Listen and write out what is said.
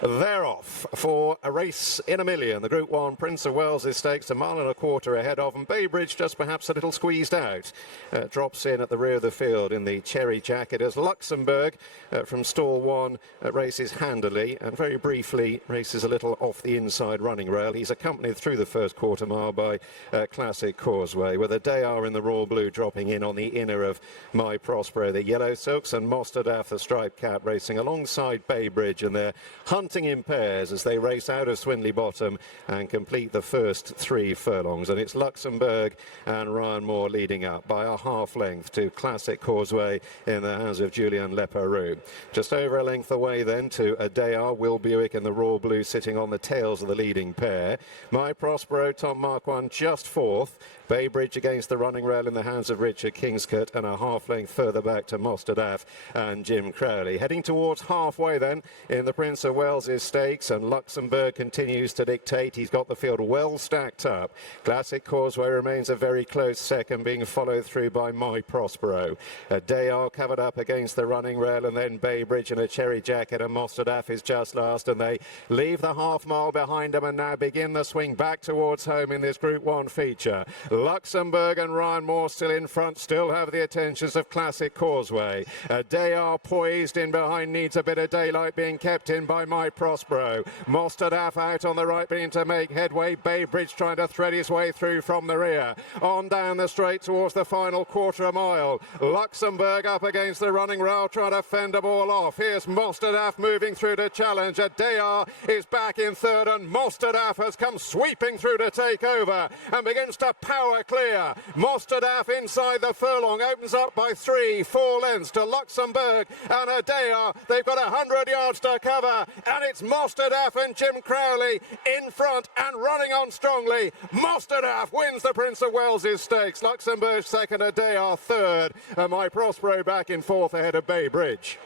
They're off for a race in a million. The Group 1 Prince of Wales' Stakes, a mile and a quarter ahead of, and Baybridge just perhaps a little squeezed out. Drops in at the rear of the field in the cherry jacket as Luxembourg from stall 1 races handily and very briefly races a little off the inside running rail. He's accompanied through the first quarter mile by Classic Causeway, with a Dayar in the Royal Blue dropping in on the inner of My Prospero, the Yellow Silks, and Mostardaf, the Striped Cat, racing alongside Baybridge, and they're hunting in pairs as they race out of Swindley Bottom and complete the first 3 furlongs. And it's Luxembourg and Ryan Moore leading up by a half length to Classic Causeway in the hands of Julian Leparoux. Just over a length away then to a Dayar, Will Buick in the Royal Blue sitting on the tails of the leading pair. My Prospero, Tom Marquand just 4th. Baybridge against the running rail in the hands of Richard Kingscote, and a half length further back to Mostardaf and Jim Crowley. Heading towards halfway then in the Prince of Wales' Stakes, and Luxembourg continues to dictate. He's got the field well stacked up. Classic Causeway remains a very close second, being followed through by My Prospero. Dayar covered up against the running rail, and then Baybridge in a cherry jacket, and Mostardaf is just last, and they leave the half mile behind them and now begin the swing back towards home in this Group 1 feature. Luxembourg and Ryan Moore still in front, still have the attentions of Classic Causeway. Dayar poised in behind, needs a bit of daylight, being kept in by My Prospero. Mostardaf out on the right, beginning to make headway. Baybridge trying to thread his way through from the rear. On down the straight towards the final quarter of a mile. Luxembourg up against the running rail, trying to fend a ball off. Here's Mostardaf moving through to challenge. Dayar is back in third, and Mostardaf has come sweeping through to take over and begins to power clear. Mostardaf inside the furlong opens up by 3-4 lengths to Luxembourg and Dayar. They've got 100 yards to cover, and it's Mostardaf and Jim Crowley in front and running on strongly. Mostardaf wins the Prince of Wales' Stakes. Luxembourg second, Dayar third, and My Prospero back in fourth ahead of Baybridge.